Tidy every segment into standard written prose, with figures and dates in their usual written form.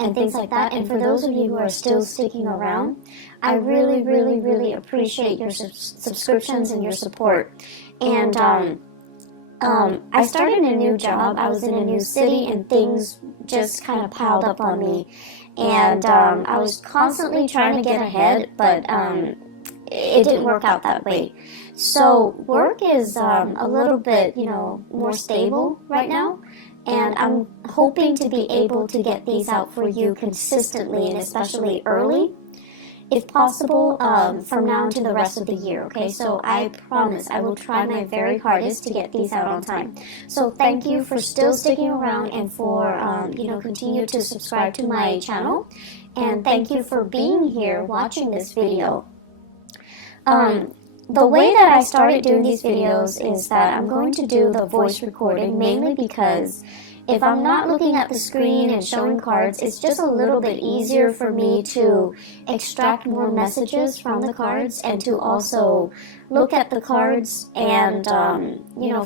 and things like that. And for those of you who are still sticking around, I really, really, really appreciate your subscriptions and your support. And I started a new job. I was in a new city, and things just kind of piled up on me. And I was constantly trying to get ahead, but it didn't work out that way. So work is a little bit, more stable right now. And I'm hoping to be able to get these out for you consistently and especially early, if possible, from now to the rest of the year, okay? So I promise I will try my very hardest to get these out on time. So thank you for still sticking around and for, continue to subscribe to my channel. And thank you for being here watching this video. The way that I started doing these videos is that I'm going to do the voice recording, mainly because if I'm not looking at the screen and showing cards, it's just a little bit easier for me to extract more messages from the cards and to also look at the cards and,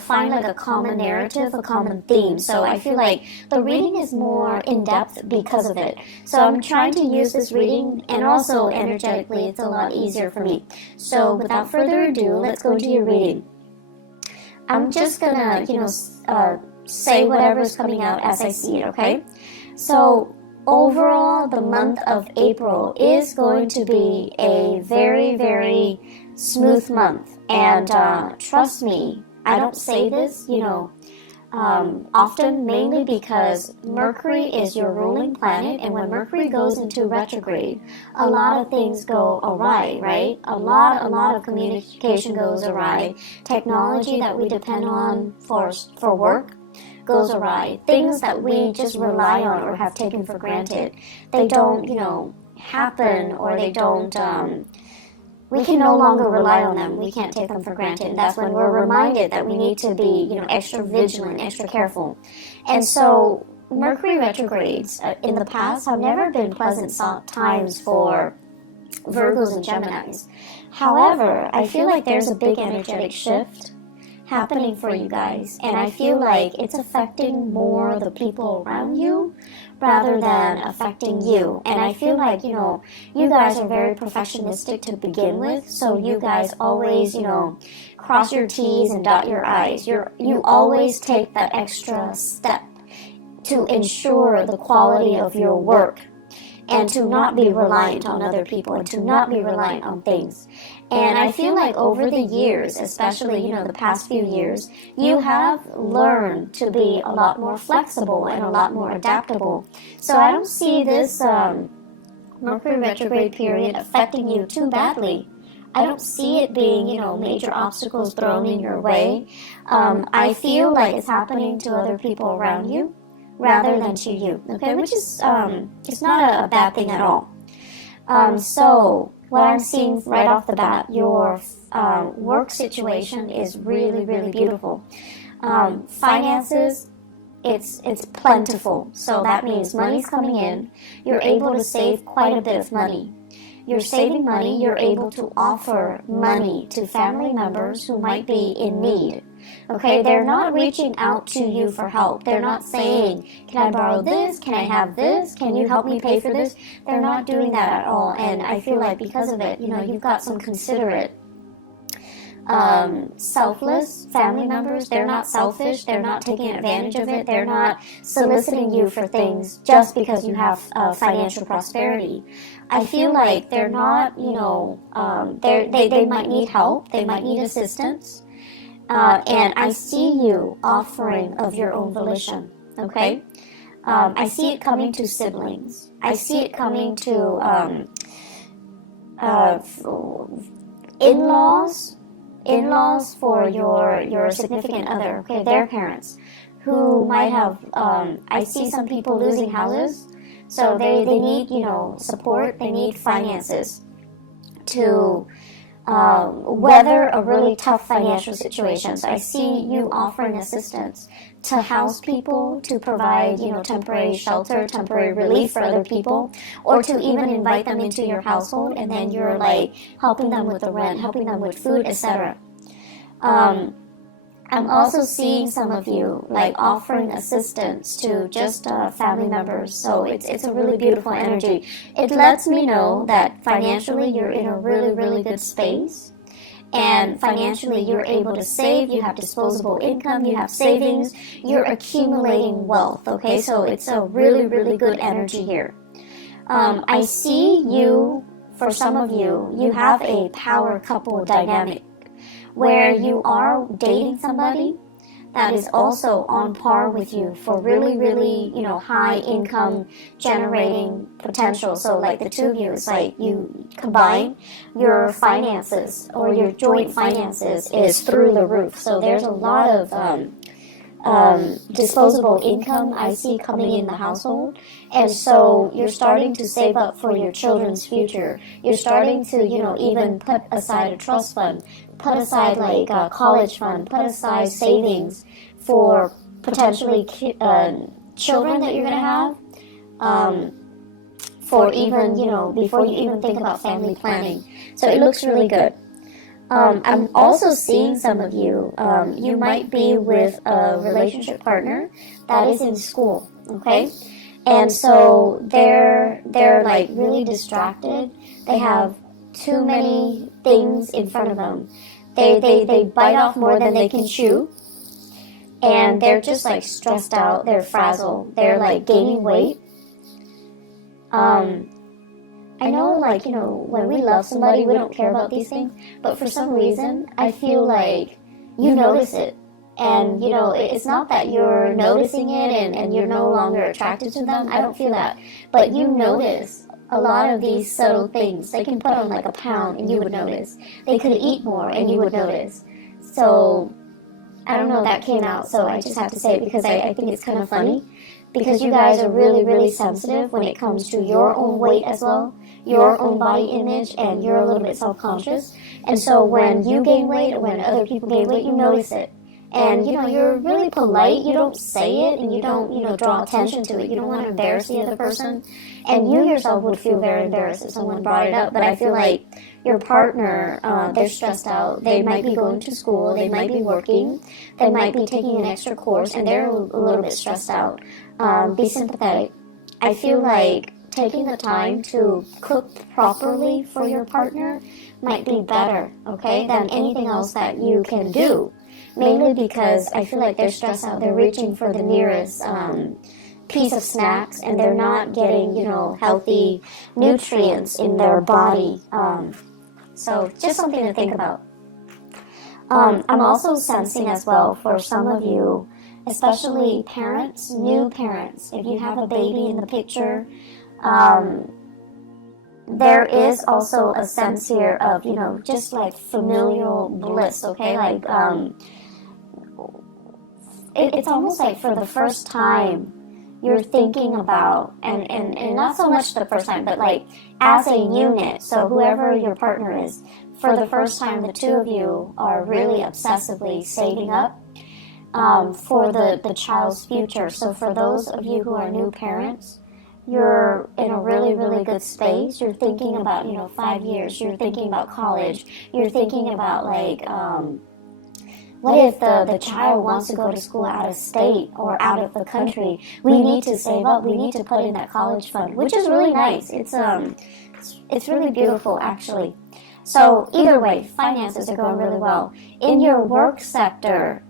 find like a common narrative, a common theme. So I feel like the reading is more in-depth because of it. So I'm trying to use this reading, and also energetically it's a lot easier for me. So without further ado, let's go into your reading. I'm just gonna, say whatever's coming out as I see it, okay? So overall, the month of April is going to be a very, very smooth month. And trust me, I don't say this, often, mainly because Mercury is your ruling planet, and when Mercury goes into retrograde, a lot of things go awry, right? A lot of communication goes awry. Technology that we depend on for work goes awry. Things that we just rely on or have taken for granted, they don't, happen, or they don't, we can no longer rely on them. We can't take them for granted. And that's when we're reminded that we need to be, extra vigilant, extra careful. And so Mercury retrogrades in the past have never been pleasant times for Virgos and Geminis. However, I feel like there's a big energetic shift happening for you guys, and I feel like it's affecting more the people around you rather than affecting you. And I feel like, you guys are very perfectionistic to begin with, so you guys always, cross your T's and dot your I's. You always take that extra step to ensure the quality of your work, and to not be reliant on other people, and to not be reliant on things. And I feel like over the years, especially, the past few years, you have learned to be a lot more flexible and a lot more adaptable. So I don't see this Mercury retrograde period affecting you too badly. I don't see it being, major obstacles thrown in your way. I feel like it's happening to other people around you rather than to you, okay, which is, it's not a bad thing at all. So what I'm seeing right off the bat, your work situation is really, really beautiful. Finances, it's plentiful, so that means money's coming in. You're able to save quite a bit of money. You're saving money, you're able to offer money to family members who might be in need. Okay, they're not reaching out to you for help. They're not saying, can I borrow this? Can I have this? Can you help me pay for this? They're not doing that at all. And I feel like because of it, you've got some considerate, selfless family members. They're not selfish. They're not taking advantage of it. They're not soliciting you for things just because you have financial prosperity. I feel like they're not, they might need help. They might need assistance. And I see you offering of your own volition, okay? I see it coming to siblings. I see it coming to in-laws for your significant other, okay, their parents, who might have, I see some people losing houses, so they need, support, they need finances to weather a really tough financial situation. So I see you offering assistance to house people, to provide, temporary shelter, temporary relief for other people, or to even invite them into your household, and then you're like helping them with the rent, helping them with food, etc. I'm also seeing some of you like offering assistance to just family members. So it's a really beautiful energy. It lets me know that financially you're in a really, really good space. And financially you're able to save, you have disposable income, you have savings, you're accumulating wealth, okay? So it's a really, really good energy here. I see you, for some of you, you have a power couple dynamic where you are dating somebody that is also on par with you for really, really, high income generating potential. So like the two of you, it's like you combine your finances, or your joint finances is through the roof. So there's a lot of disposable income I see coming in the household. And so you're starting to save up for your children's future. You're starting to, even put aside a trust fund, put aside like a college fund, put aside savings for potentially children that you're going to have, for even, before you even think about family planning. So it looks really good. I'm also seeing some of you, you might be with a relationship partner that is in school, okay? And so they're like really distracted. They have too many things in front of them. They bite off more than they can chew. And they're just like stressed out. They're frazzled. They're like gaining weight. I know, like, when we love somebody, we don't care about these things. But for some reason, I feel like you notice it. And, it's not that you're noticing it and you're no longer attracted to them. I don't feel that. But you notice a lot of these subtle things. They can put on like a pound and you would notice. They could eat more and you would notice. So, I don't know, that came out. So I just have to say it because I think it's kind of funny. Because you guys are really, really sensitive when it comes to your own weight as well, your own body image, and you're a little bit self-conscious. And so when you gain weight or when other people gain weight, you notice it. And, you're really polite. You don't say it, and you don't, draw attention to it. You don't want to embarrass the other person. And you yourself would feel very embarrassed if someone brought it up. But I feel like your partner, they're stressed out. They might be going to school. They might be working. They might be taking an extra course, and they're a little bit stressed out. Be sympathetic. I feel like taking the time to cook properly for your partner might be better, okay, than anything else that you can do. Mainly because I feel like they're stressed out. They're reaching for the nearest piece of snacks, and they're not getting, healthy nutrients in their body. So just something to think about. I'm also sensing as well for some of you, especially parents, new parents, if you have a baby in the picture, there is also a sense here of, just like familial bliss, okay? Like, it's almost like for the first time you're thinking about, and not so much the first time, but like as a unit, so whoever your partner is, for the first time the two of you are really obsessively saving up for the child's future. So for those of you who are new parents, you're in a really, really good space. You're thinking about, 5 years. You're thinking about college. You're thinking about, like, what if the child wants to go to school out of state or out of the country? We need to save up. We need to put in that college fund, which is really nice. It's really beautiful, actually. So either way, finances are going really well. In your work sector,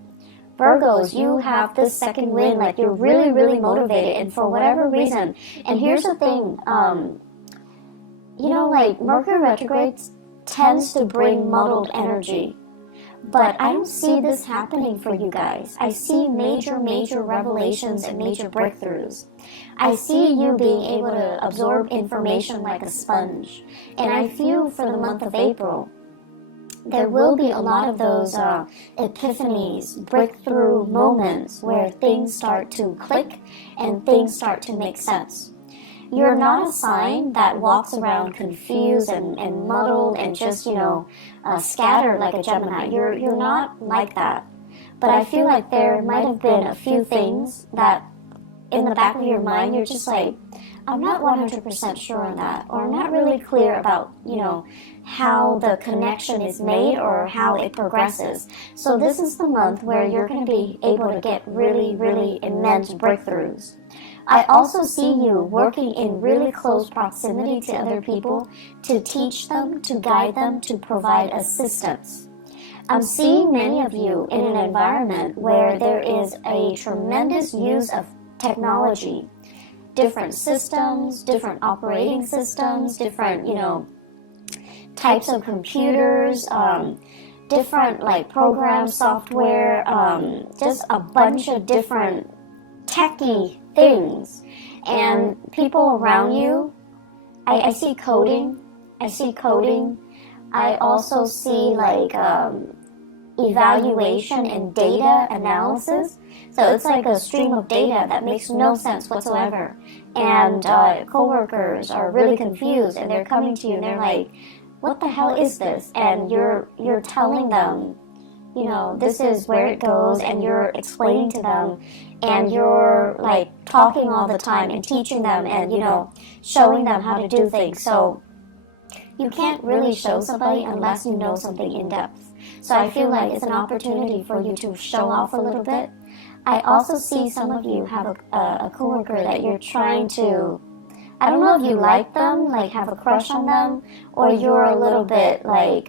Virgos, you have this second wind, like you're really, really motivated, and for whatever reason, and here's the thing, like Mercury retrograde tends to bring muddled energy, but I don't see this happening for you guys. I see major, major revelations and major breakthroughs. I see you being able to absorb information like a sponge, and I feel for the month of April, there will be a lot of those epiphanies, breakthrough moments where things start to click and things start to make sense. You're not a sign that walks around confused and muddled and just, scattered like a Gemini. You're not like that. But I feel like there might have been a few things that in the back of your mind, you're just like, I'm not 100% sure on that, or I'm not really clear about, how the connection is made or how it progresses. So this is the month where you're going to be able to get really, really immense breakthroughs. I also see you working in really close proximity to other people to teach them, to guide them, to provide assistance. I'm seeing many of you in an environment where there is a tremendous use of technology, different systems, different operating systems, different, types of computers, different like program software, just a bunch of different techie things. And people around you, I see coding. I also see like evaluation and data analysis. So it's like a stream of data that makes no sense whatsoever. And coworkers are really confused, and they're coming to you and they're like, what the hell is this? And you're telling them, this is where it goes, and you're explaining to them, and you're like talking all the time and teaching them and, showing them how to do things. So you can't really show somebody unless you know something in depth. So I feel like it's an opportunity for you to show off a little bit. I also see some of you have a coworker that you're trying to, I don't know if you like them, like have a crush on them, or you're a little bit like,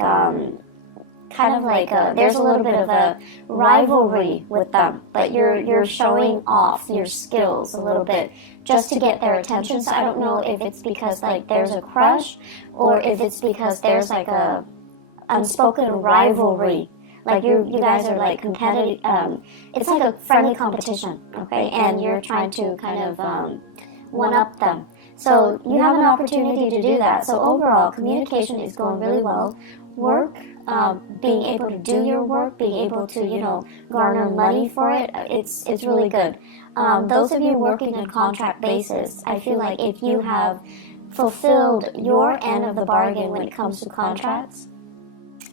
there's a little bit of a rivalry with them, but you're showing off your skills a little bit just to get their attention. So I don't know if it's because like there's a crush, or if it's because there's like a unspoken rivalry. Like you guys are like competitive. It's like a friendly competition, okay? And you're trying to kind of one-up them. So you have an opportunity to do that. So overall, communication is going really well. Work, being able to do your work, being able to, garner money for it, it's really good. Those of you working on contract basis, I feel like if you have fulfilled your end of the bargain when it comes to contracts,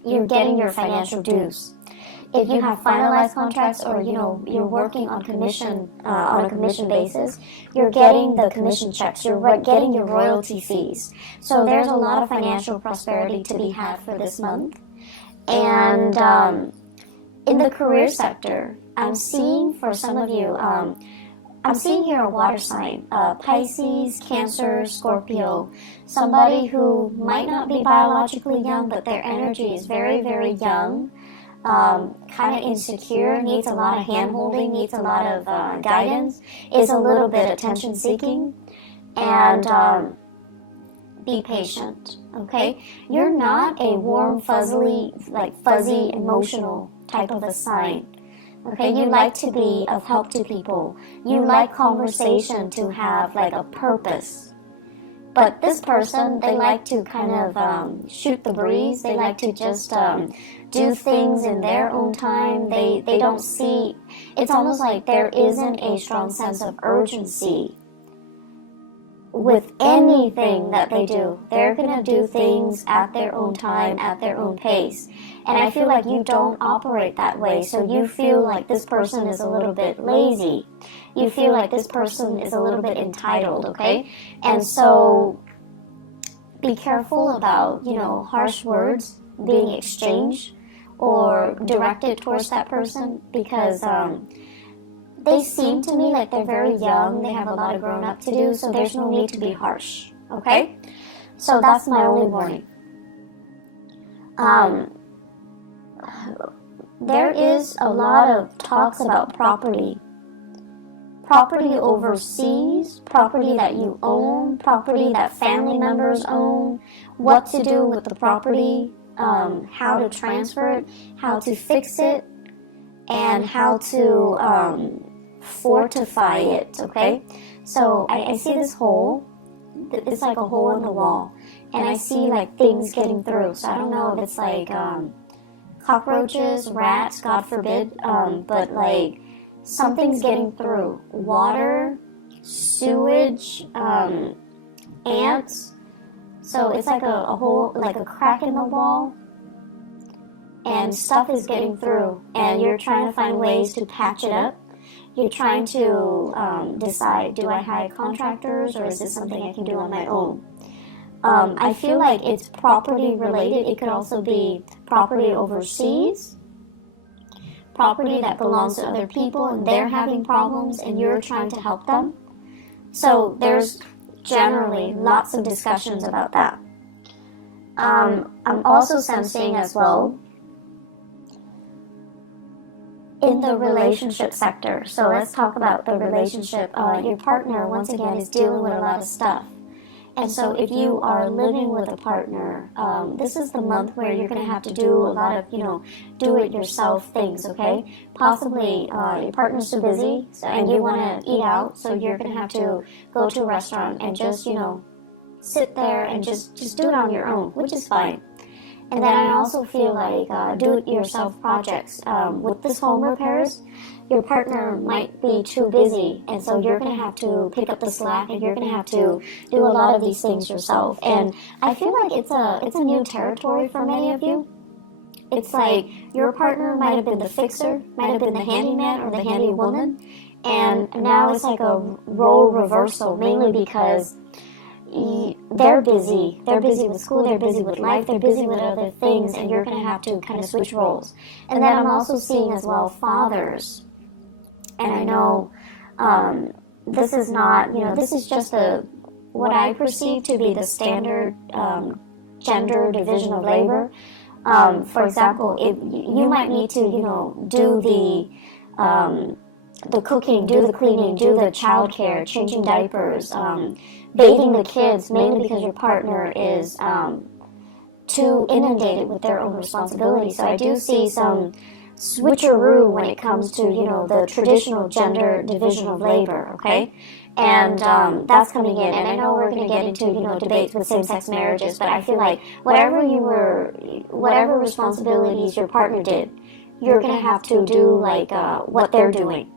you're getting your financial dues. If you have finalized contracts, or you're working on commission on a commission basis, you're getting the commission checks. You're getting your royalty fees. So there's a lot of financial prosperity to be had for this month. And in the career sector, I'm seeing for some of you, I'm seeing here a water sign, Pisces, Cancer, Scorpio, somebody who might not be biologically young, but their energy is very, very young. Kind of insecure, needs a lot of hand-holding, needs a lot of guidance, is a little bit attention-seeking, and be patient, okay? You're not a warm, fuzzy, emotional type of a sign, okay? You like to be of help to people. You like conversation to have like a purpose. But this person, they like to kind of shoot the breeze. They like to just do things in their own time. They don't see, it's almost like there isn't a strong sense of urgency with anything that they do. They're going to do things at their own time, at their own pace. And I feel like you don't operate that way. So you feel like this person is a little bit lazy. You feel like this person is a little bit entitled, okay? And so be careful about, harsh words being exchanged or directed towards that person, because they seem to me like they're very young. They have a lot of grown up to do, so there's no need to be harsh, okay? So that's my only warning. There is a lot of talks about property. Property overseas, property that you own, property that family members own, what to do with the property, how to transfer it, how to fix it, and how to fortify it, okay? So I see this hole. It's like a hole in the wall, and I see like things getting through. So I don't know if it's like cockroaches, rats, God forbid, but like something's getting through. Water, sewage, ants. So it's like a hole, like a crack in the wall, and stuff is getting through, and you're trying to find ways to patch it up. You're trying to decide, do I hire contractors or is this something I can do on my own? I feel like it's property related. It could also be property overseas, property that belongs to other people and they're having problems and you're trying to help them. So there's generally lots of discussions about that. I'm also sensing as well in the relationship sector. So let's talk about the relationship. Your partner, once again, is dealing with a lot of stuff. And so if you are living with a partner, this is the month where you're going to have to do a lot of, do-it-yourself things, okay? Possibly your partner's too busy and you want to eat out, so you're going to have to go to a restaurant and just, sit there and just do it on your own, which is fine. And then I also feel like do-it-yourself projects. With this home repairs, your partner might be too busy, and so you're going to have to pick up the slack, and you're going to have to do a lot of these things yourself. And I feel like it's a new territory for many of you. It's like your partner might have been the fixer, might have been the handyman or the handy woman, and now it's like a role reversal, mainly because they're busy. They're busy with school, they're busy with life, they're busy with other things, and you're going to have to kind of switch roles. And then I'm also seeing as well fathers. And I know this is not, this is just what I perceive to be the standard gender division of labor. For example, if you might need to, do the cooking, do the cleaning, do the childcare, changing diapers, bathing the kids, mainly because your partner is too inundated with their own responsibilities. So I do see some switcheroo when it comes to, the traditional gender division of labor, okay? And that's coming in. And I know we're going to get into, debates with same-sex marriages, but I feel like whatever responsibilities your partner did, you're going to have to do, like, what they're doing.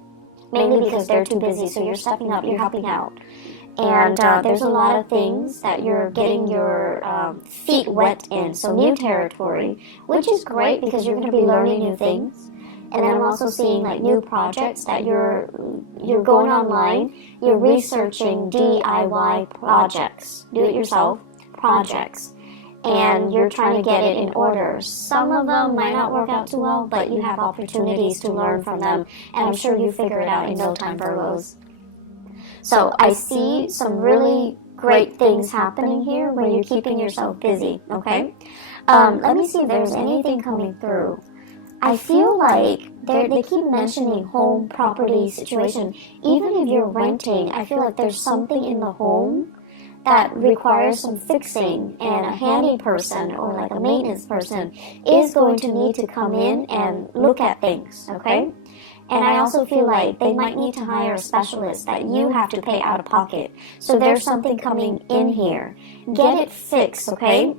Mainly because they're too busy, so you're stepping up, you're helping out. And there's a lot of things that you're getting your feet wet in, so new territory, which is great because you're going to be learning new things. And then I'm also seeing like new projects that you're going online, you're researching DIY projects, do-it-yourself projects, and you're trying to get it in order. Some of them might not work out too well, but you have opportunities to learn from them, and I'm sure you figure it out in no time, Virgos. So I see some really great things happening here where you're keeping yourself busy, okay? Let me see if there's anything coming through. I feel like they keep mentioning home property situation. Even if you're renting, I feel like there's something in the home that requires some fixing, and a handy person or like a maintenance person is going to need to come in and look at things, okay? And I also feel like they might need to hire a specialist that you have to pay out of pocket. So there's something coming in here. Get it fixed, okay?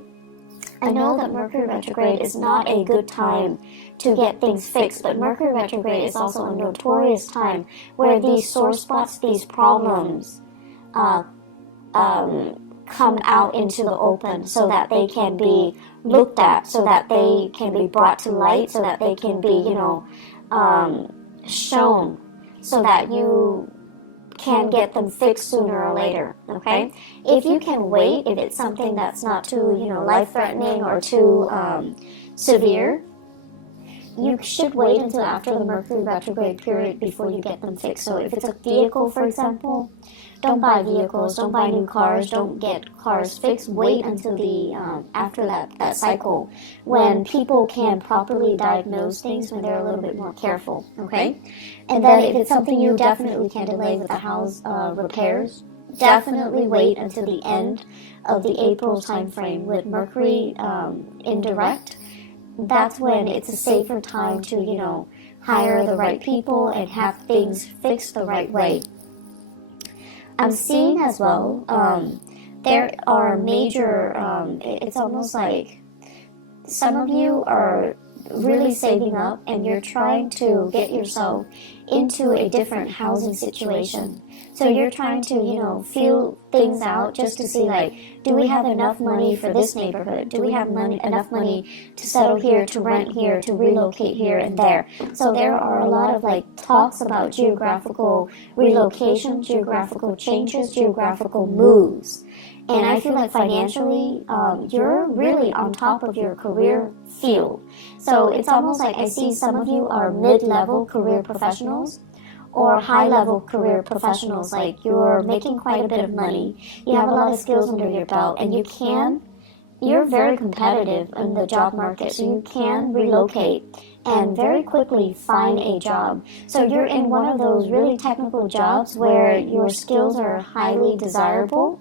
I know that Mercury retrograde is not a good time to get things fixed, but Mercury retrograde is also a notorious time where these sore spots, these problems, come out into the open so that they can be looked at, so that they can be brought to light, so that they can be, shown, so that you can get them fixed sooner or later, okay? If you can wait, if it's something that's not too, life-threatening or too severe, you should wait until after the Mercury retrograde period before you get them fixed. So if it's a vehicle, for example, don't buy vehicles, don't buy new cars, don't get cars fixed. Wait until the after that cycle when people can properly diagnose things, when they're a little bit more careful, okay? And then if it's something you definitely can delay with the house repairs, definitely wait until the end of the April time frame with Mercury in direct. That's when it's a safer time to, hire the right people and have things fixed the right way. I'm seeing as well, there are major, it's almost like some of you are really saving up and you're trying to get yourself into a different housing situation. So you're trying to, feel things out just to see, like, do we have enough money for this neighborhood? Do we have enough money to settle here, to rent here, to relocate here and there? So there are a lot of, like, talks about geographical relocation, geographical changes, geographical moves. And I feel like financially, you're really on top of your career field. So it's almost like I see some of you are mid-level career professionals or high-level career professionals. Like, you're making quite a bit of money, you have a lot of skills under your belt, and you're very competitive in the job market, so you can relocate and very quickly find a job. So you're in one of those really technical jobs where your skills are highly desirable.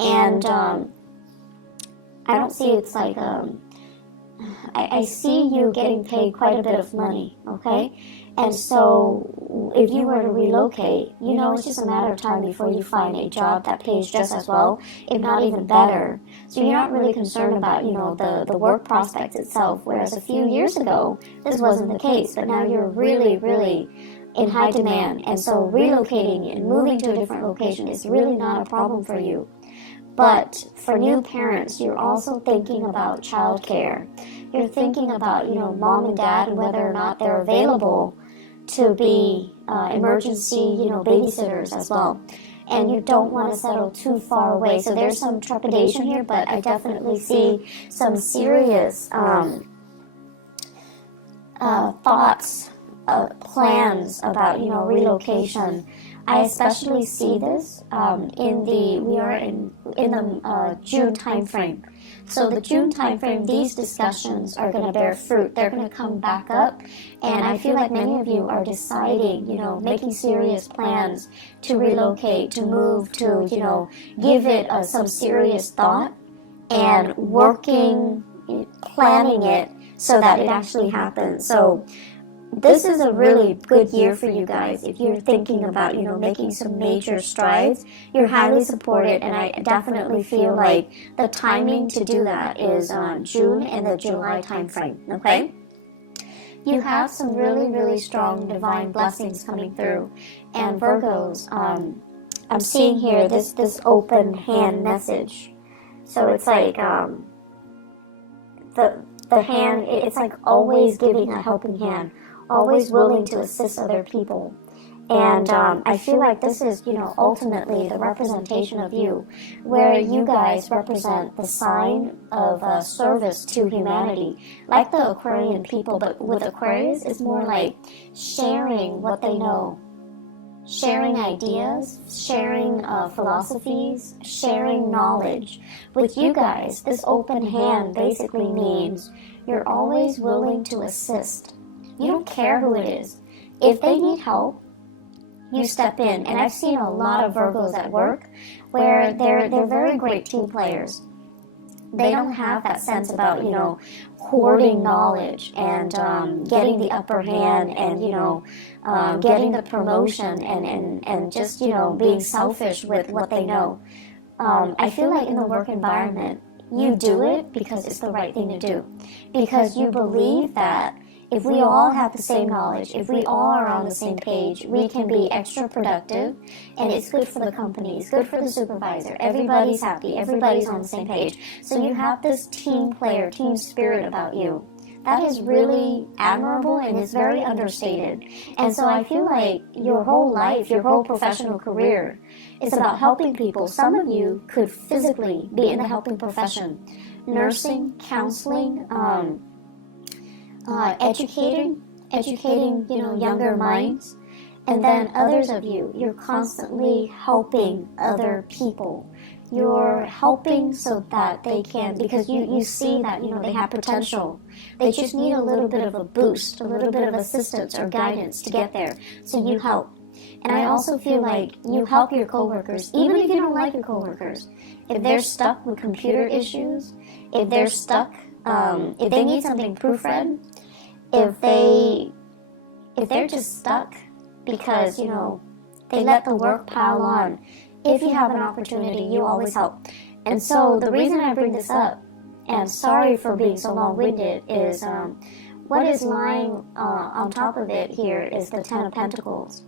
And I don't see it's like, I see you getting paid quite a bit of money, okay? And so if you were to relocate, it's just a matter of time before you find a job that pays just as well, if not even better. So you're not really concerned about, the work prospects itself, whereas a few years ago, this wasn't the case. But now you're really, really in high demand. And so relocating and moving to a different location is really not a problem for you. But for new parents, you're also thinking about childcare. You're thinking about, mom and dad and whether or not they're available to be emergency, babysitters as well. And you don't want to settle too far away. So there's some trepidation here, but I definitely see some serious thoughts, plans about, relocation. I especially see this we are in the June time frame. So the June time frame, these discussions are going to bear fruit. They're going to come back up, and I feel like many of you are deciding, making serious plans to relocate, to move, to, give it some serious thought and working, planning it so that it actually happens. So this is a really good year for you guys if you're thinking about, making some major strides. You're highly supported, and I definitely feel like the timing to do that is June and the July time frame, okay? You have some really, really strong divine blessings coming through. And Virgos, I'm seeing here this open hand message. So it's like the hand, it's like always giving a helping hand, always willing to assist other people. And I feel like this is, ultimately the representation of you, where you guys represent the sign of service to humanity, like the Aquarian people. But with Aquarius, it's more like sharing what they know, sharing ideas, sharing philosophies, sharing knowledge. With you guys, this open hand basically means you're always willing to assist. You don't care who it is. If they need help, you step in. And I've seen a lot of Virgos at work where they're very great team players. They don't have that sense about, hoarding knowledge and getting the upper hand and, getting the promotion and just, being selfish with what they know. I feel like in the work environment, you do it because it's the right thing to do. Because you believe that if we all have the same knowledge, if we all are on the same page, we can be extra productive, and it's good for the company, it's good for the supervisor. Everybody's happy, everybody's on the same page. So you have this team player, team spirit about you. That is really admirable and is very understated. And so I feel like your whole life, your whole professional career is about helping people. Some of you could physically be in the helping profession, nursing, counseling, educating, younger minds. And then others of you, you're constantly helping other people. You're helping so that they can, because you see that, they have potential. They just need a little bit of a boost, a little bit of assistance or guidance to get there. So you help. And I also feel like you help your coworkers, even if you don't like your coworkers. If they're stuck with computer issues, if they're stuck, if they need something proofread, if they're just stuck because, they let the work pile on. If you have an opportunity, you always help. And so the reason I bring this up, and sorry for being so long-winded, is what is lying on top of it here is the Ten of Pentacles.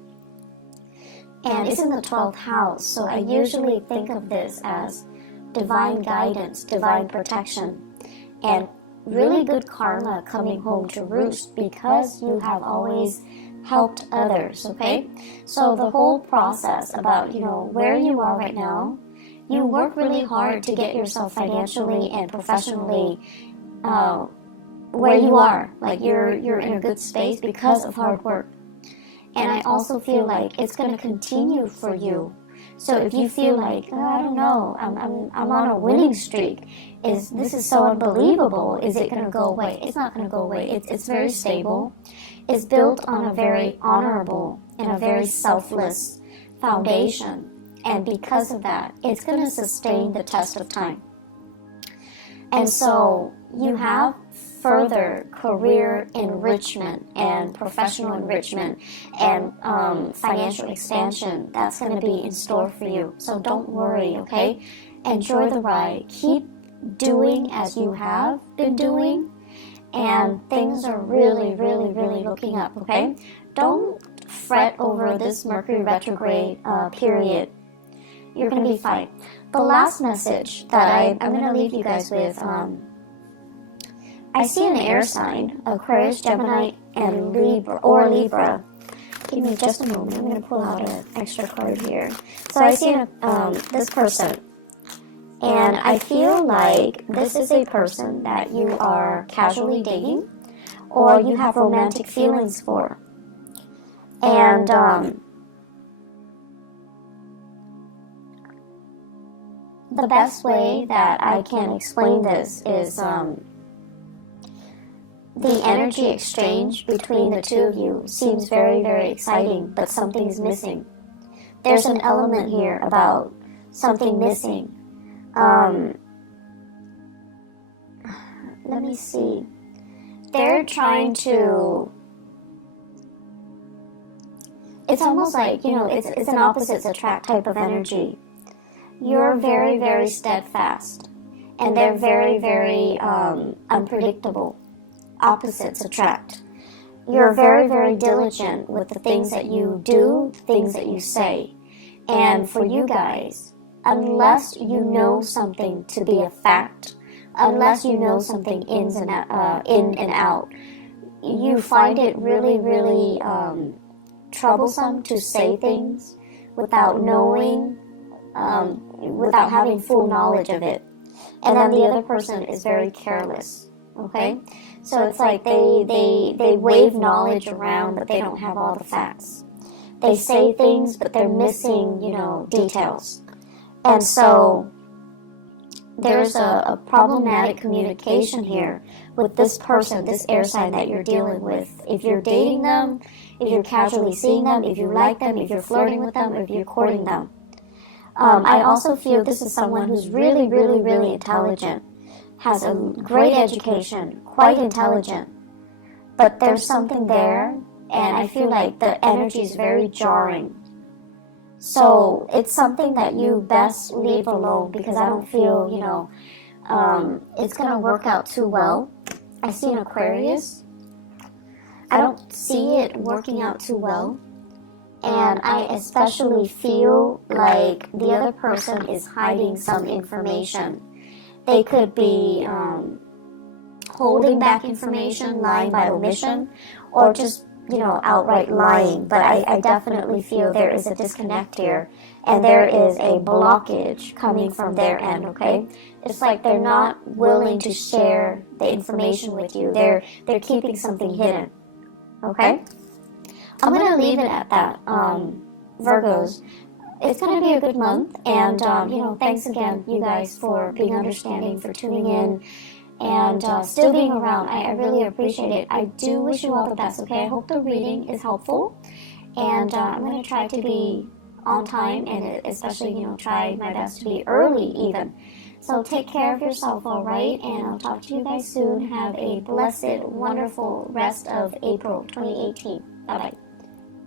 And it's in the 12th house, so I usually think of this as divine guidance, divine protection, and really good karma coming home to roost because you have always helped others, okay? So the whole process about, where you are right now, you work really hard to get yourself financially and professionally where you are. Like you're in a good space because of hard work. And I also feel like it's going to continue for you. So if you feel like, oh, I don't know, I'm on a winning streak, this is so unbelievable, is it going to go away? It's not going to go away. It's very stable. It's built on a very honorable and a very selfless foundation. And because of that, it's going to sustain the test of time. And so you have further career enrichment and professional enrichment and financial expansion that's going to be in store for you. So don't worry, okay? Enjoy the ride. Keep doing as you have been doing, and things are really, really, really looking up, okay? Don't fret over this Mercury retrograde period. You're going to be fine. The last message that I'm going to leave you guys with, I see an air sign, Aquarius, Gemini, and Libra. Give me just a moment. I'm going to pull out an extra card here. So I see this person, and I feel like this is a person that you are casually dating or you have romantic feelings for. And the best way that I can explain this is the energy exchange between the two of you seems very, very exciting, but something's missing. There's an element here about something missing. Let me see. They're trying to... It's almost like, it's an opposites attract type of energy. You're very, very steadfast, and they're very, very unpredictable. Opposites attract. You're very, very diligent with the things that you do, things that you say. And for you guys, unless you know something to be a fact, unless you know something in and out, you find it really, really troublesome to say things without knowing, without having full knowledge of it. And then the other person is very careless, okay? So it's like they wave knowledge around, but they don't have all the facts. They say things, but they're missing, details. And so there's a problematic communication here with this person, this air sign that you're dealing with. If you're dating them, if you're casually seeing them, if you like them, if you're flirting with them, or if you're courting them. I also feel this is someone who's really, really, really intelligent, has a great education, quite intelligent, but there's something there, and I feel like the energy is very jarring. So it's something that you best leave alone, because I don't feel, it's going to work out too well. I see an Aquarius. I don't see it working out too well. And I especially feel like the other person is hiding some information. They could be holding back information, lying by omission, or just, outright lying. But I definitely feel there is a disconnect here, and there is a blockage coming from their end, okay? It's like they're not willing to share the information with you. They're keeping something hidden, okay? I'm going to leave it at that, Virgos. It's going to be a good month, and, thanks again, you guys, for being understanding, for tuning in, and still being around. I really appreciate it. I do wish you all the best, okay? I hope the reading is helpful, and I'm going to try to be on time, and especially, try my best to be early even. So take care of yourself, all right? And I'll talk to you guys soon. Have a blessed, wonderful rest of April 2018. Bye-bye.